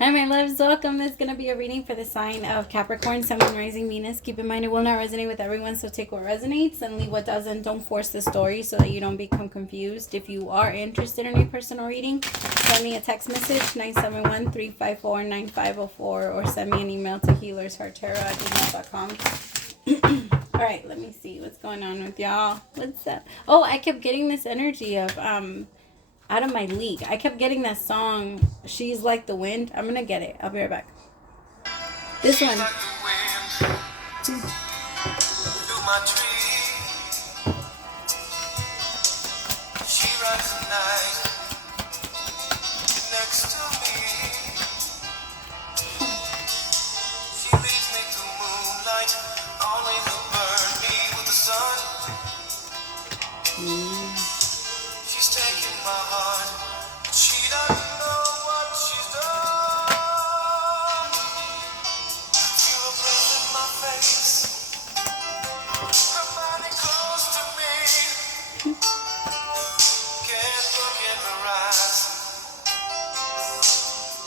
Hi, my loves. Welcome. This is going to be a reading for the sign of Capricorn, Sun, Moon, Rising, Venus. Keep in mind it will not resonate with everyone, so take what resonates and leave what doesn't. Don't force the story so that you don't become confused. If you are interested in a personal reading, send me a text message, 971-354-9504, or send me an email to HealersHeartTarot@gmail.com. All right, let me see what's going on with y'all. What's up? Oh, I kept getting this energy of out of my league. I kept getting that song, She's Like the Wind. I'm gonna get it. I'll be right back. This one. Like my tree. She rides the night next to me. She leads me to moonlight, only to burn me with the sun. She's taking my heart, but she doesn't know what she's done. Feel a breath in my face, her body close to me. Can't look in her eyes,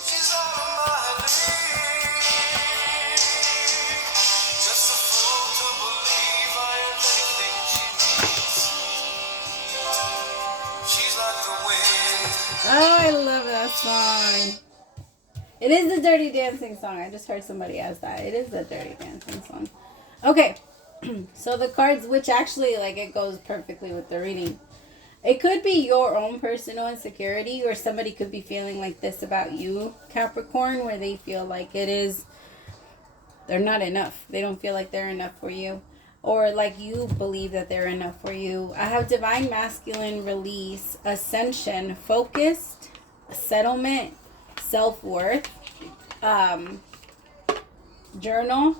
she's out of my league. Just a fool to believe I am anything she needs. She's like the wind. Oh, I love that song. It is the Dirty Dancing song. I just heard somebody ask that. It is the Dirty Dancing song. Okay. So the cards, which actually, like, it goes perfectly with the reading. It could be your own personal insecurity, or somebody could be feeling like this about you, Capricorn, where they feel like they're not enough. They don't feel like they're enough for you. Or like you believe that they're enough for you. I have Divine Masculine, Release, Ascension, Focused, Settlement, Self-Worth, Journal,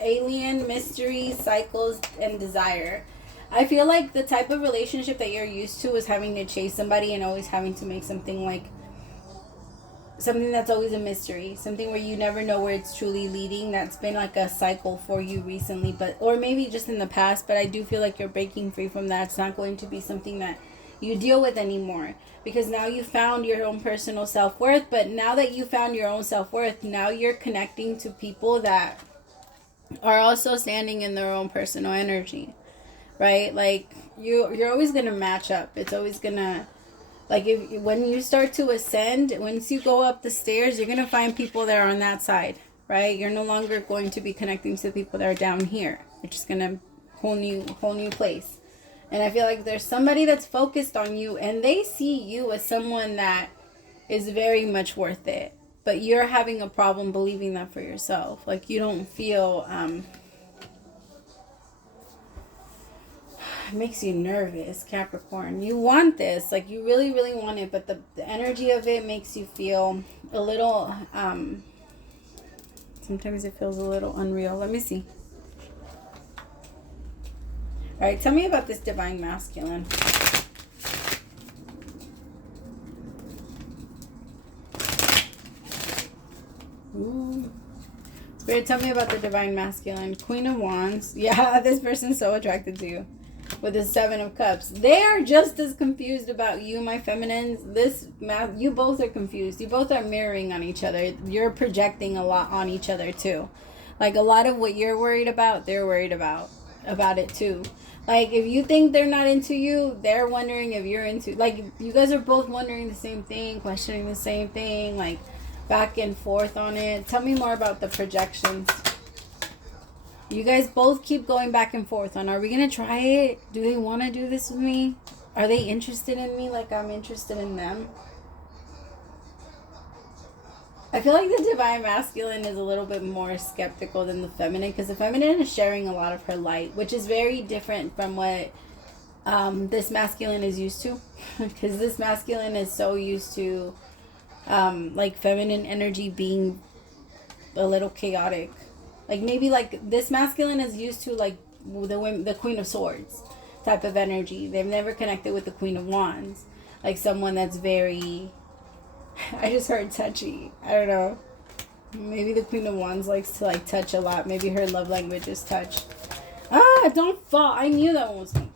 Alien, Mystery, Cycles, and Desire. I feel like the type of relationship that you're used to is having to chase somebody and always having to make something that's always a mystery, something where you never know where it's truly leading. That's been like a cycle for you recently, or maybe just in the past, but I do feel like you're breaking free from that. It's not going to be something that you deal with anymore, because now you found your own personal self-worth. But now that you found your own self-worth, now you're connecting to people that are also standing in their own personal energy, right? Like you're always gonna match up. It's always gonna, like, when you start to ascend, once you go up the stairs, you're gonna find people that are on that side, right? You're no longer going to be connecting to the people that are down here. You're just gonna whole new place. And I feel like there's somebody that's focused on you, and they see you as someone that is very much worth it. But you're having a problem believing that for yourself. Like, you don't feel, it makes you nervous, Capricorn. You want this, like, you really, really want it, but the energy of it makes you feel a little, sometimes it feels a little unreal. Let me see. All right, tell me about this Divine Masculine. Ooh. Spirit, tell me about the Divine Masculine. Queen of Wands. Yeah, this person's so attracted to you. With the Seven of Cups. They are just as confused about you, my feminines. You both are confused. You both are mirroring on each other. You're projecting a lot on each other too. Like, a lot of what you're worried about, they're worried about it too. Like, if you think they're not into you, they're wondering if you're into, like, you guys are both wondering the same thing, questioning the same thing, like, back and forth on it. Tell me more about the projections. You guys both keep going back and forth on, are we going to try it? Do they want to do this with me? Are they interested in me like I'm interested in them? I feel like the Divine Masculine is a little bit more skeptical than the Feminine, because the Feminine is sharing a lot of her light, which is very different from what this Masculine is used to. Because this Masculine is so used to like feminine energy being a little chaotic. Like, maybe like this Masculine is used to like the Queen of Swords type of energy. They've never connected with the Queen of Wands, like someone that's very, I just heard touchy. I don't know. Maybe the Queen of Wands likes to like touch a lot. Maybe her love language is touch. Ah, don't fall. I knew that one was me.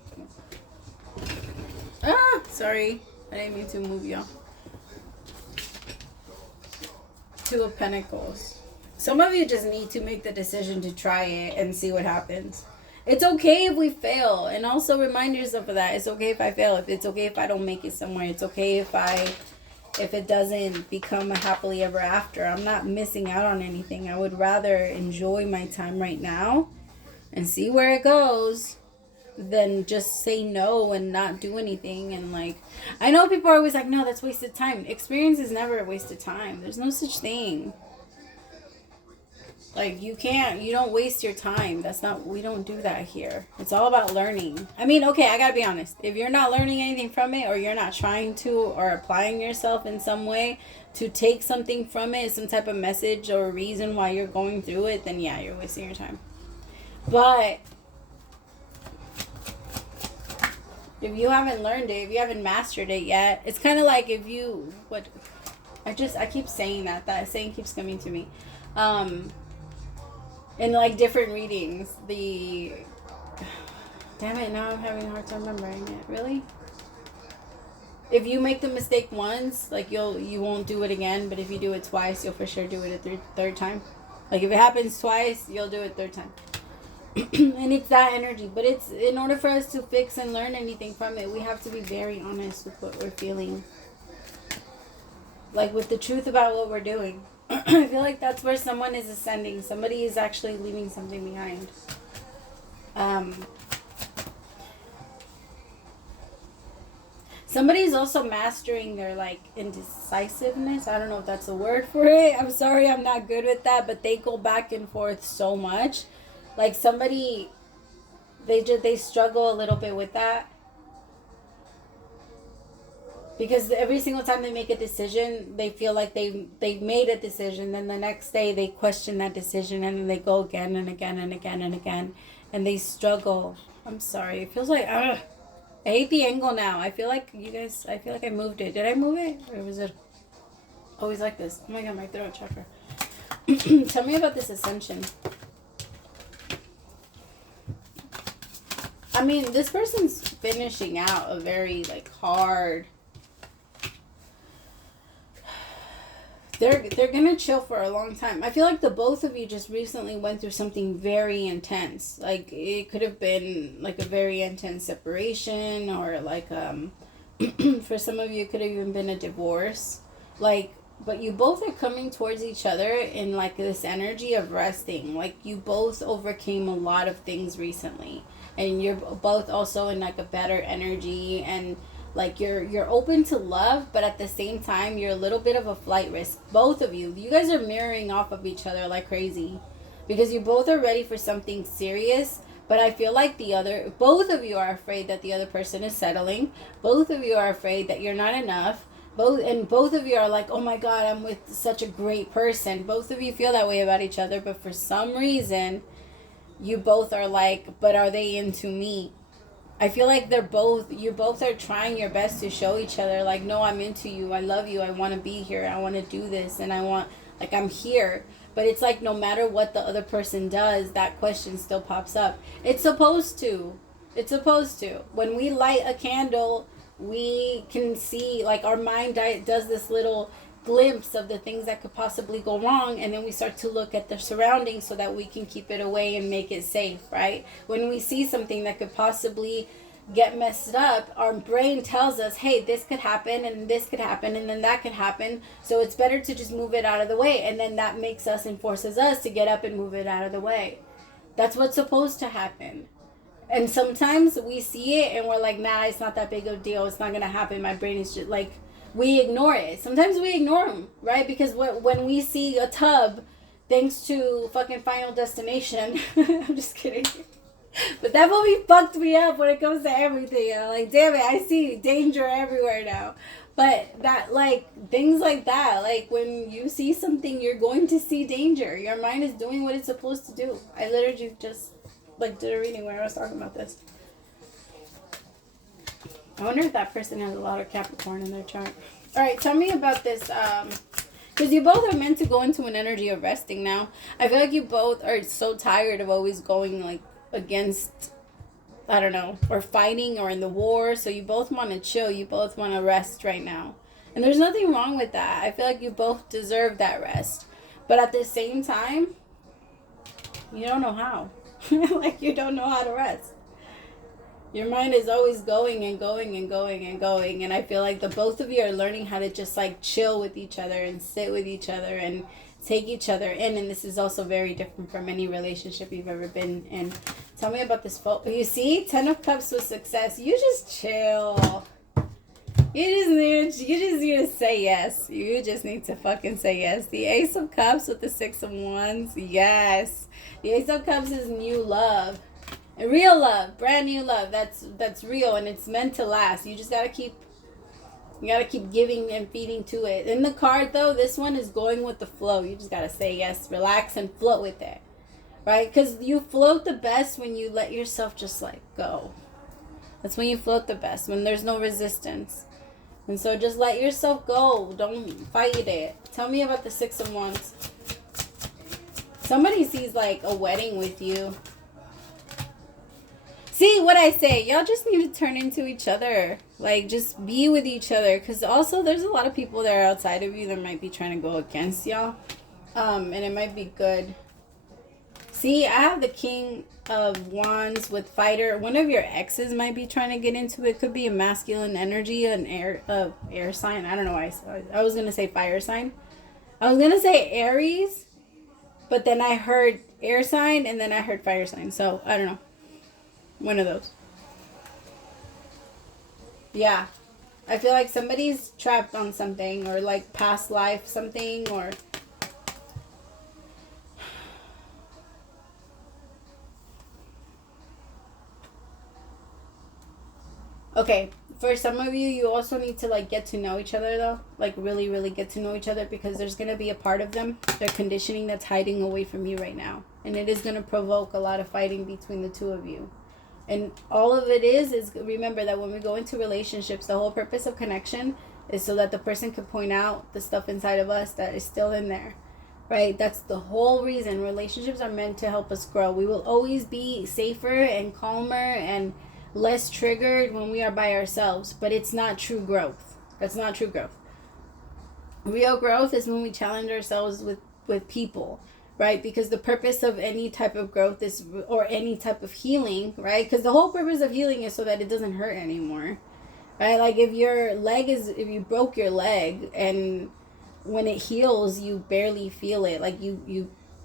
Sorry. I didn't mean to move y'all. Two of Pentacles. Some of you just need to make the decision to try it and see what happens. It's okay if we fail. And also remind yourself of that. It's okay if I fail. It's okay if I don't make it somewhere. It's okay if it doesn't become a happily ever after. I'm not missing out on anything. I would rather enjoy my time right now and see where it goes than just say no and not do anything. And like, I know people are always like, no, that's wasted time. Experience is never a wasted time. There's no such thing. Like, you don't waste your time. We don't do that here. It's all about learning. I mean, okay, I gotta be honest. If you're not learning anything from it, or you're not trying to, or applying yourself in some way to take something from it, some type of message or reason why you're going through it, then yeah, you're wasting your time. But if you haven't learned it, if you haven't mastered it yet, it's kind of like if you, I keep saying that saying keeps coming to me. In like different readings, damn it, now I'm having a hard time remembering it. Really? If you make the mistake once, like you won't do it again, but if you do it twice, you'll for sure do it a third time. Like if it happens twice, you'll do it third time. And it's that energy. But it's, in order for us to fix and learn anything from it, we have to be very honest with what we're feeling. Like with the truth about what we're doing. I feel like that's where someone is ascending. Somebody is actually leaving something behind. Somebody's also mastering their like indecisiveness. I don't know if that's a word for it. I'm sorry, I'm not good with that. But they go back and forth so much. Like somebody, they struggle a little bit with that. Because every single time they make a decision, they feel like they made a decision. Then the next day they question that decision, and then they go again and again and again and again. And they struggle. I'm sorry. It feels like, I hate the angle now. I feel like I moved it. Did I move it? Or was it always like this? Oh my God, my throat chakra. Tell me about this ascension. I mean, this person's finishing out a very like hard. They're gonna chill for a long time. I feel like the both of you just recently went through something very intense. Like it could have been like a very intense separation, or like for some of you it could have even been a divorce. Like, but you both are coming towards each other in like this energy of resting. Like you both overcame a lot of things recently, and you're both also in like a better energy, and like you're open to love, but at the same time you're a little bit of a flight risk. Both of you guys are mirroring off of each other like crazy, because you both are ready for something serious. But I feel like both of you are afraid that the other person is settling. Both of you are afraid that you're not enough. Both of you are like, oh my God, I'm with such a great person. Both of you feel that way about each other, but for some reason you both are like, but are they into me? I feel like you both are trying your best to show each other like, no, I'm into you, I love you, I want to be here, I want to do this, and I'm here. But it's like no matter what the other person does, that question still pops up. It's supposed to. When we light a candle, we can see, like our mind does this little glimpse of the things that could possibly go wrong, and then we start to look at the surroundings so that we can keep it away and make it safe, right? When we see something that could possibly get messed up, our brain tells us, hey, this could happen, and this could happen, and then that could happen, so it's better to just move it out of the way. And then that makes us and forces us to get up and move it out of the way. That's what's supposed to happen. And sometimes we see it and we're like, nah, it's not that big of a deal, it's not gonna happen. My brain is just like, we ignore it. Sometimes we ignore them, right? Because when we see a tub, thanks to fucking Final Destination, I'm just kidding. But that movie fucked me up when it comes to everything. I'm like, damn it, I see danger everywhere now. But that, like, things like that, like when you see something, you're going to see danger. Your mind is doing what it's supposed to do. I literally just, like, did a reading where I was talking about this. I wonder if that person has a lot of Capricorn in their chart. All right, tell me about this. Because you both are meant to go into an energy of resting now. I feel like you both are so tired of always going, like, against, or fighting or in the war. So you both want to chill. You both want to rest right now. And there's nothing wrong with that. I feel like you both deserve that rest. But at the same time, you don't know how. Like, you don't know how to rest. Your mind is always going and going and going and going. And I feel like the both of you are learning how to just like chill with each other and sit with each other and take each other in. And this is also very different from any relationship you've ever been in. Tell me about this photo. You see? 10 of Cups with success. You just chill. You just need to say yes. You just need to fucking say yes. The Ace of Cups with the 6 of Wands. Yes. The Ace of Cups is new love. Real love, brand new love. That's real, and it's meant to last. You just gotta keep giving and feeding to it. In the card though, this one is going with the flow. You just gotta say yes, relax, and float with it, right? Because you float the best when you let yourself just like go. That's when you float the best, when there's no resistance. And so just let yourself go. Don't fight it. Tell me about the 6 of Wands. Somebody sees like a wedding with you. See what I say? Y'all just need to turn into each other. Like, just be with each other. Because also, there's a lot of people that are outside of you that might be trying to go against y'all. And it might be good. See, I have the King of Wands with Fighter. One of your exes might be trying to get into it. Could be a masculine energy, an air sign. I don't know why I was going to say fire sign. I was going to say Aries. But then I heard air sign and then I heard fire sign. So, I don't know. One of those. Yeah. I feel like somebody's trapped on something, or like past life something, or okay, for some of you, you also need to like get to know each other though. Like really, really get to know each other, because there's going to be a part of them, their conditioning, that's hiding away from you right now. And it is going to provoke a lot of fighting between the two of you. And all of it is remember that when we go into relationships, the whole purpose of connection is so that the person can point out the stuff inside of us that is still in there, right? That's the whole reason. Relationships are meant to help us grow. We will always be safer and calmer and less triggered when we are by ourselves, but it's not true growth. That's not true growth. Real growth is when we challenge ourselves with people. Right? Because the purpose of any type of growth is, or any type of healing, right? Because the whole purpose of healing is so that it doesn't hurt anymore, right? Like if you broke your leg and when it heals, you barely feel it. Like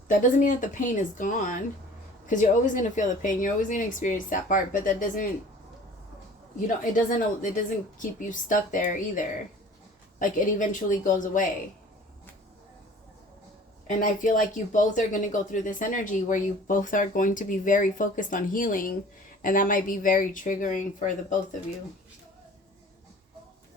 that doesn't mean that the pain is gone, because you're always going to feel the pain. You're always going to experience that part, but that doesn't, it doesn't keep you stuck there either. Like it eventually goes away. And I feel like you both are going to go through this energy where you both are going to be very focused on healing. And that might be very triggering for the both of you.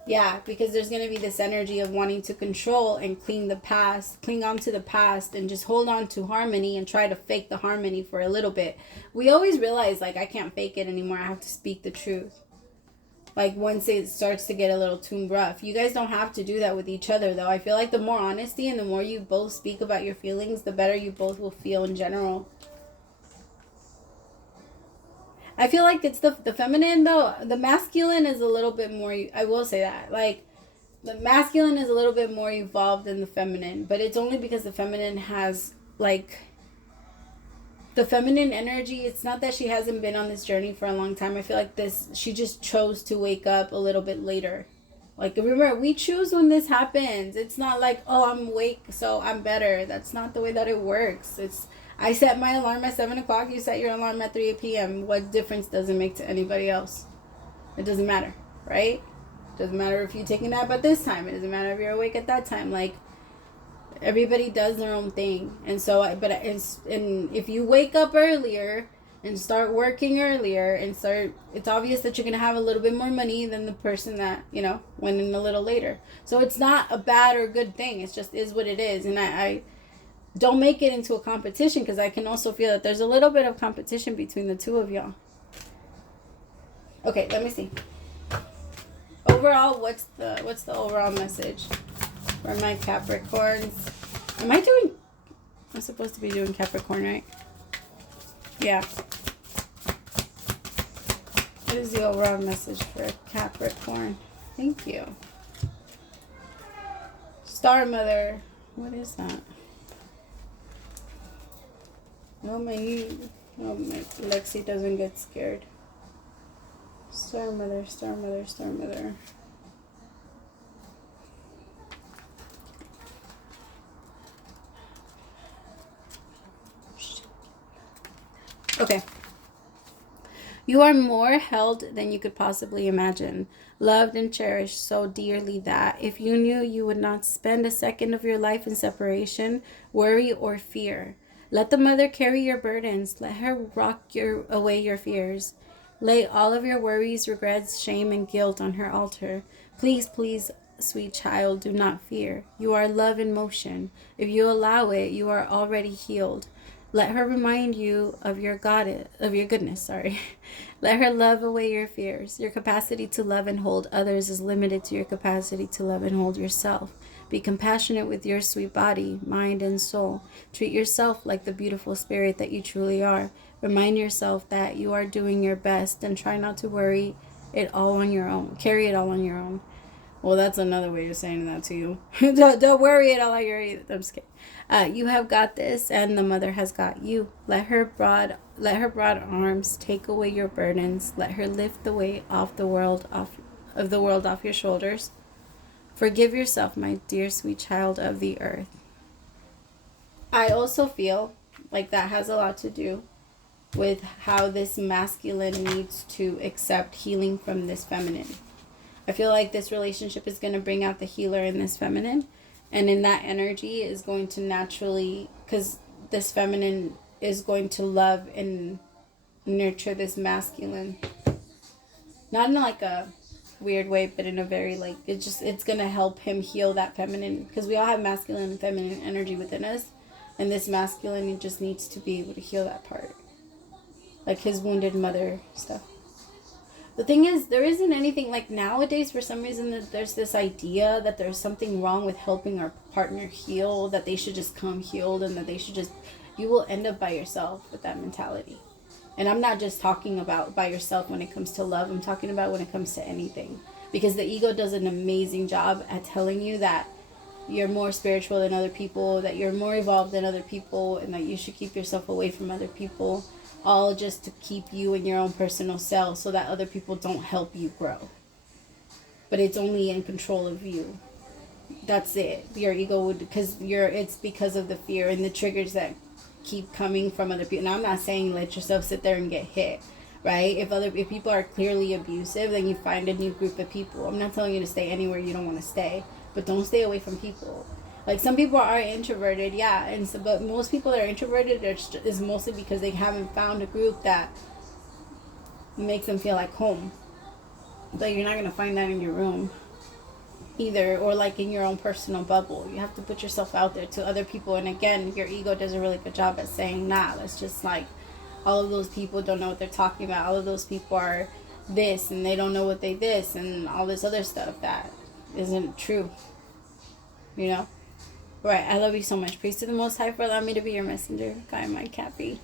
Yeah, because there's going to be this energy of wanting to control and cling on to the past and just hold on to harmony and try to fake the harmony for a little bit. We always realize, like, I can't fake it anymore. I have to speak the truth. Like, once it starts to get a little too rough. You guys don't have to do that with each other, though. I feel like the more honesty and the more you both speak about your feelings, the better you both will feel in general. I feel like it's the feminine, though. The masculine is a little bit more, I will say that. Like, the masculine is a little bit more evolved than the feminine. But it's only because the feminine has, like, the feminine energy, it's not that she hasn't been on this journey for a long time. I feel like she just chose to wake up a little bit later. Like, remember, we choose when this happens. It's not like, oh, I'm awake, so I'm better. That's not the way that it works. I set my alarm at 7 o'clock. You set your alarm at 3 p.m. What difference does it make to anybody else? It doesn't matter, right? It doesn't matter if you take a nap at this time. It doesn't matter if you're awake at that time. Like, everybody does their own thing. And so, and if you wake up earlier and start working earlier it's obvious that you're going to have a little bit more money than the person that, went in a little later. So it's not a bad or good thing. It just is what it is. And I don't make it into a competition, because I can also feel that there's a little bit of competition between the two of y'all. Okay, let me see. Overall, what's the overall message for my Capricorns? I'm supposed to be doing Capricorn, right? Yeah. What is the overall message for Capricorn? Thank you. Star Mother. What is that? Oh my Lexi doesn't get scared. Star Mother, Star Mother, Star Mother. Okay. You are more held than you could possibly imagine, loved and cherished so dearly that if you knew you would not spend a second of your life in separation, worry, or fear. Let the mother carry your burdens. Let her rock away your fears. Lay all of your worries, regrets, shame, and guilt on her altar. Please, please, sweet child, do not fear. You are love in motion. If you allow it, you are already healed. Let her remind you of your goodness. Let her love away your fears. Your capacity to love and hold others is limited to your capacity to love and hold yourself. Be compassionate with your sweet body, mind, and soul. Treat yourself like the beautiful spirit that you truly are. Remind yourself that you are doing your best and try not to worry it all on your own. Carry it all on your own. Well, that's another way of saying that to you. Don't worry it all on your own. I'm just kidding. You have got this, and the mother has got you. Let her broad arms take away your burdens. Let her lift the weight off the world off your shoulders. Forgive yourself, my dear sweet child of the earth. I also feel like that has a lot to do with how this masculine needs to accept healing from this feminine. I feel like this relationship is going to bring out the healer in this feminine. And in that energy is going to naturally, because this feminine is going to love and nurture this masculine. Not in like a weird way, but in a very like, it's going to help him heal that feminine. Because we all have masculine and feminine energy within us. And this masculine just needs to be able to heal that part. Like his wounded mother stuff. The thing is, there isn't anything like nowadays, for some reason, there's this idea that there's something wrong with helping our partner heal, that they should just come healed and that they should just, you will end up by yourself with that mentality. And I'm not just talking about by yourself when it comes to love, I'm talking about when it comes to anything. Because the ego does an amazing job at telling you that you're more spiritual than other people, that you're more evolved than other people, and that you should keep yourself away from other people. All just to keep you in your own personal cell so that other people don't help you grow. But it's only in control of you. That's it. Your ego would, it's because of the fear and the triggers that keep coming from other people. Now, I'm not saying let yourself sit there and get hit, right? If people are clearly abusive, then you find a new group of people. I'm not telling you to stay anywhere you don't want to stay, but don't stay away from people. Like, some people are introverted, yeah, and so, but most people that are introverted is mostly because they haven't found a group that makes them feel like home. But you're not going to find that in your room either, or like in your own personal bubble. You have to put yourself out there to other people. And again, your ego does a really good job at saying, nah, let's just like, all of those people don't know what they're talking about. All of those people are this, and they don't know what they this, and all this other stuff that isn't true, you know? Right, I love you so much. Praise to the Most High for allowing me to be your messenger. God, my Cappy.